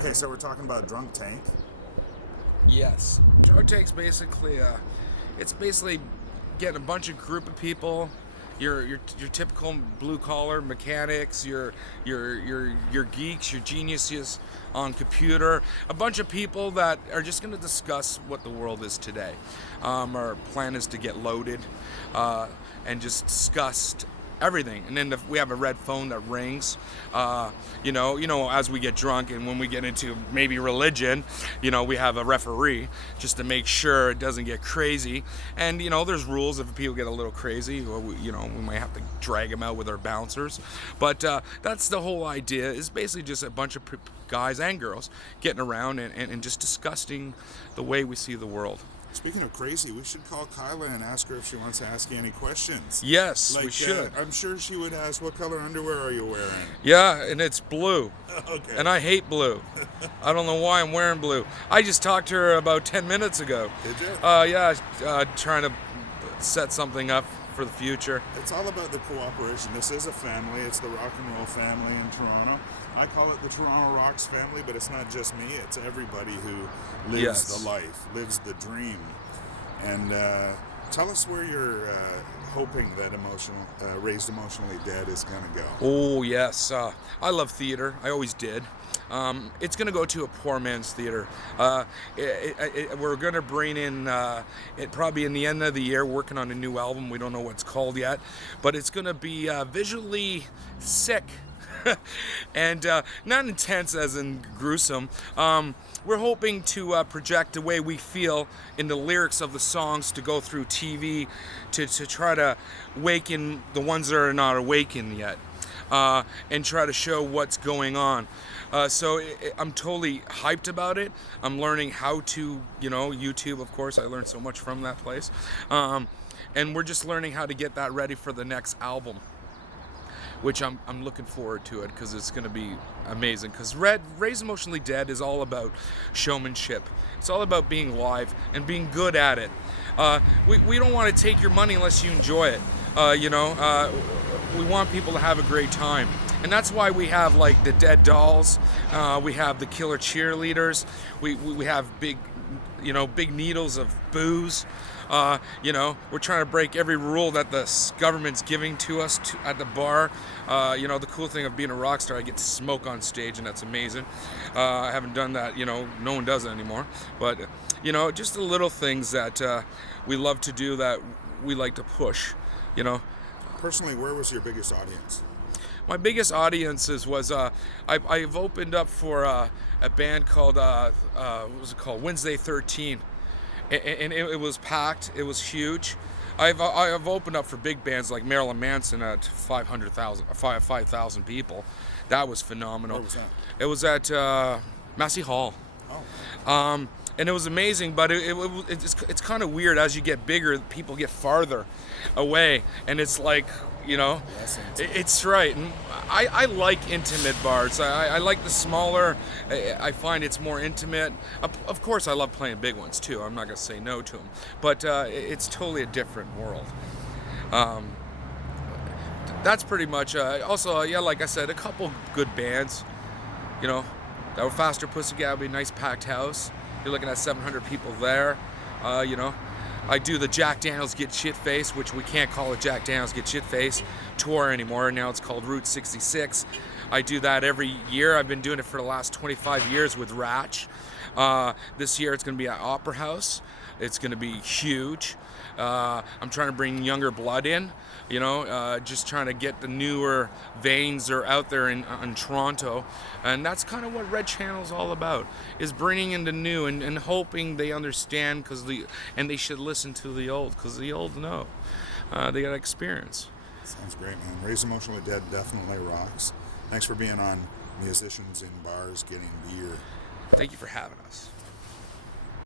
Okay, so we're talking about Drunk Tank. Yes. Drug Take's basically it's basically getting a bunch of group of people, your typical blue collar mechanics, your geeks, your geniuses on computer, a bunch of people that are just going to discuss what the world is today. Our plan is to get loaded and just discuss everything, and then we have a red phone that rings. As we get drunk and when we get into maybe religion, we have a referee just to make sure it doesn't get crazy. And there's rules if people get a little crazy. We might have to drag them out with our bouncers. But that's the whole idea. Is basically just a bunch of guys and girls getting around and just discussing the way we see the world. Speaking of crazy, we should call Kyla and ask her if she wants to ask you any questions. Yes, we should. I'm sure she would ask, what color underwear are you wearing? Yeah, and it's blue. Okay. And I hate blue. I don't know why I'm wearing blue. I just talked to her about 10 minutes ago. Did you? Trying to set something up for the future. It's all about the cooperation. This is a family. It's the rock and roll family in Toronto. I call it the Toronto Rocks family, but it's not just me. It's everybody who lives the life, lives the dream. And tell us where you're hoping that Raised Emotionally Dead is going to go. Oh, yes. I love theater. I always did. It's going to go to a poor man's theater. We're going to bring in, it probably in the end of the year, working on a new album. We don't know what it's called yet, but it's going to be visually sick. And not intense as in gruesome. We're hoping to project the way we feel in the lyrics of the songs to go through TV to try to waken the ones that are not awakened yet, and try to show what's going on. I'm totally hyped about it. I'm learning how to, YouTube, of course. I learned so much from that place. And we're just learning how to get that ready for the next album, which I'm looking forward to it because it's going to be amazing. Because Raised Emotionally Dead is all about showmanship. It's all about being live and being good at it. We don't want to take your money unless you enjoy it. We want people to have a great time. And that's why we have like the Dead Dolls, we have the Killer Cheerleaders, we have big needles of booze. We're trying to break every rule that the government's giving to us at the bar. The cool thing of being a rock star, I get to smoke on stage, and that's amazing. I haven't done that, no one does it anymore. But, just the little things that we love to do that we like to push, Personally, where was your biggest audience? My biggest audiences was I've opened up for a band called, what was it called? Wednesday 13. And it was packed. It was huge. I've opened up for big bands like Marilyn Manson at 5,000 people. That was phenomenal. Where was that? It was at Massey Hall. Oh. And it was amazing, but it's kind of weird. As you get bigger, people get farther away, and it's like, it's right. And I like intimate bars. I like the smaller. I find it's more intimate. Of course, I love playing big ones too. I'm not gonna say no to them, but it's totally a different world. That's pretty much. Also, like I said, a couple good bands. That were Faster Pussycat would be a nice packed house. You're looking at 700 people there. I do the Jack Daniels Get Shit Face, which we can't call it Jack Daniels Get Shit Face tour anymore. Now it's called Route 66. I do that every year. I've been doing it for the last 25 years with Ratch. This year it's going to be at Opera House. It's going to be huge. I'm trying to bring younger blood in, just trying to get the newer veins that are out there in Toronto. And that's kind of what Red Channel's all about, is bringing in the new and hoping they understand, and they should listen to the old, because the old know. They got experience. Sounds great, man. Raised Emotionally Dead definitely rocks. Thanks for being on Musicians in Bars Getting Beer. Thank you for having us.